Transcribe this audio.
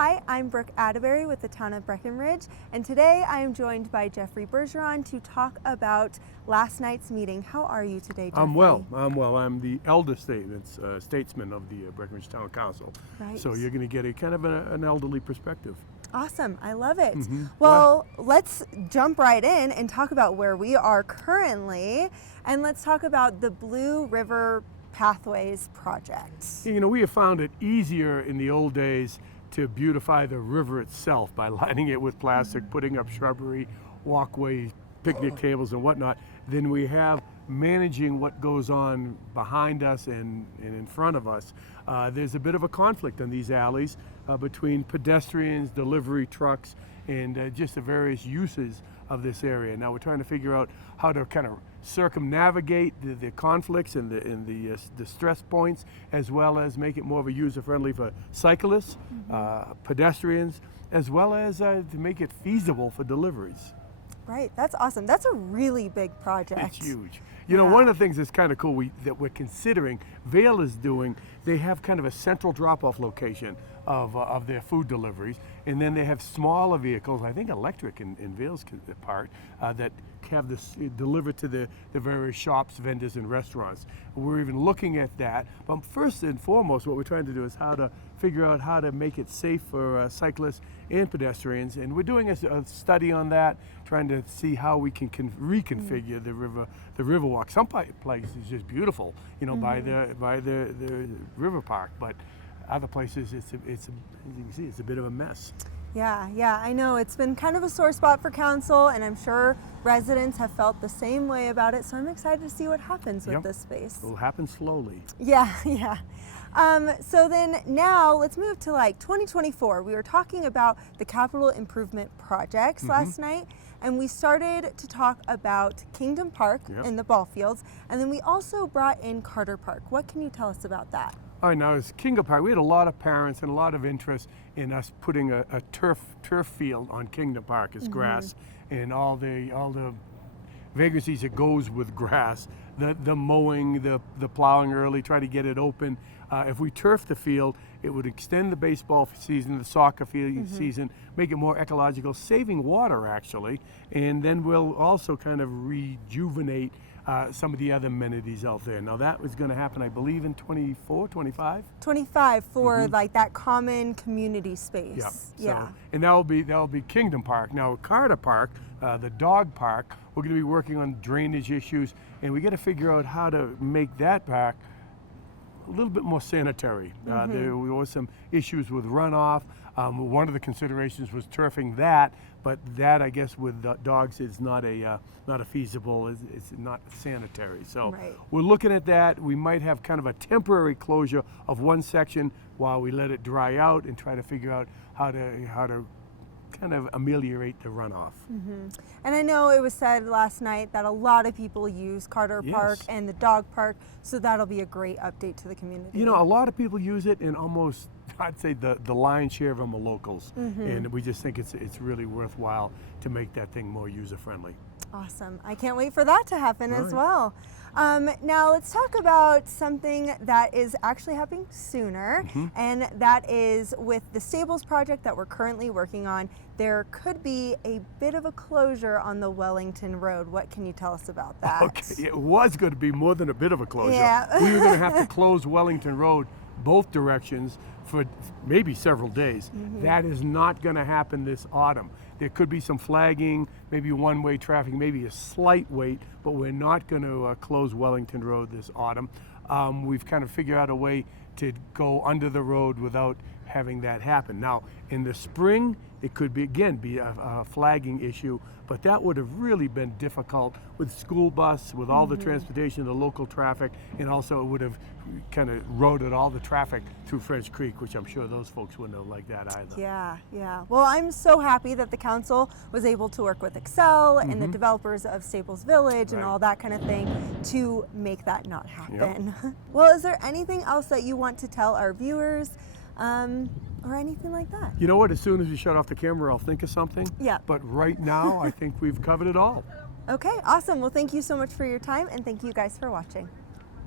Hi, I'm Brooke Atterbury with the town of Breckenridge, and today I am joined by Jeffrey Bergeron to talk about last night's meeting. How are you today, Jeffrey? I'm well. I'm the eldest statesman of the Breckenridge Town Council. Right. So you're going to get a kind of an elderly perspective. Awesome, I love it. Mm-hmm. Well, let's jump right in and talk about where we are currently, and let's talk about the Blue River Pathways project. You know, we have found it easier in the old days to beautify the river itself by lining it with plastic, putting up shrubbery, walkways, picnic tables and whatnot, than we have managing what goes on behind us and in front of us. There's a bit of a conflict in these alleys between pedestrians, delivery trucks, and just the various uses of this area. Now we're trying to figure out how to kind of circumnavigate the conflicts and the stress points, as well as make it more of a user-friendly for cyclists, pedestrians, as well as to make it feasible for deliveries. Right, that's awesome. That's a really big project. It's huge. You know, one of the things that's kind of cool that we're considering, Vail is doing, they have kind of a central drop-off location of their food deliveries, and then they have smaller vehicles, I think electric in Vail's part, that have this delivered to the various shops, vendors, and restaurants. We're even looking at that, but first and foremost, what we're trying to do is how to figure out how to make it safe for cyclists and pedestrians, and we're doing a study on that, trying to see how we can reconfigure the river walk. Some places is just beautiful, you know, by the river park, but other places as you can see, it's a bit of a mess. Yeah, I know it's been kind of a sore spot for council, and I'm sure residents have felt the same way about it, so I'm excited to see what happens with this space. It'll happen slowly. Yeah. So then now let's move to like 2024. We were talking about the capital improvement projects last night, and we started to talk about Kingdom Park and the ball fields, and then we also brought in Carter Park. What can you tell us about that? All right, now as Kingdom Park, we had a lot of parents and a lot of interest in us putting a turf field on Kingdom Park as grass, and all the vagrancies that goes with grass, the mowing, the plowing early, try to get it open. If we turf the field, it would extend the baseball season, the soccer field season, make it more ecological, saving water actually, and then we'll also kind of rejuvenate some of the other amenities out there. Now that was going to happen, I believe, in 24, 25? 25 for like that common community space. So, and that'll be Kingdom Park. Now Carter Park, the dog park, we're going to be working on drainage issues, and we got to figure out how to make that park a little bit more sanitary. There were some issues with runoff. One of the considerations was turfing that, but that, I guess, with dogs is not a feasible. It's not sanitary. So we're looking at that. We might have kind of a temporary closure of one section while we let it dry out and try to figure out how to kind of ameliorate the runoff. And I know it was said last night that a lot of people use Carter Park and the dog park, so that'll be a great update to the community. You know, a lot of people use it, and almost, I'd say the lion's share of them are locals, and we just think it's really worthwhile to make that thing more user-friendly. Awesome. I can't wait for that to happen as well. Now let's talk about something that is actually happening sooner, and that is with the Stables project that we're currently working on. There could be a bit of a closure on the Wellington Road. What can you tell us about that? Okay, it was going to be more than a bit of a closure. We were going to have to close Wellington Road both directions for maybe several days. That is not going to happen this autumn. There could be some flagging, maybe one-way traffic, maybe a slight wait, but we're not going to close Wellington Road this autumn. We've kind of figured out a way to go under the road without having that happen. Now, in the spring, it could be a flagging issue, but that would have really been difficult with school bus, with all the transportation, the local traffic, and also it would have kind of routed all the traffic through French Creek, which I'm sure those folks wouldn't have liked that either. Yeah. Well, I'm so happy that the council was able to work with Excel and the developers of Staples Village and all that kind of thing to make that not happen. Well, is there anything else that you want to tell our viewers? Or anything like that? You know what? As soon as we shut off the camera, I'll think of something. But right now, I think we've covered it all. Okay, awesome. Well, thank you so much for your time, and thank you guys for watching.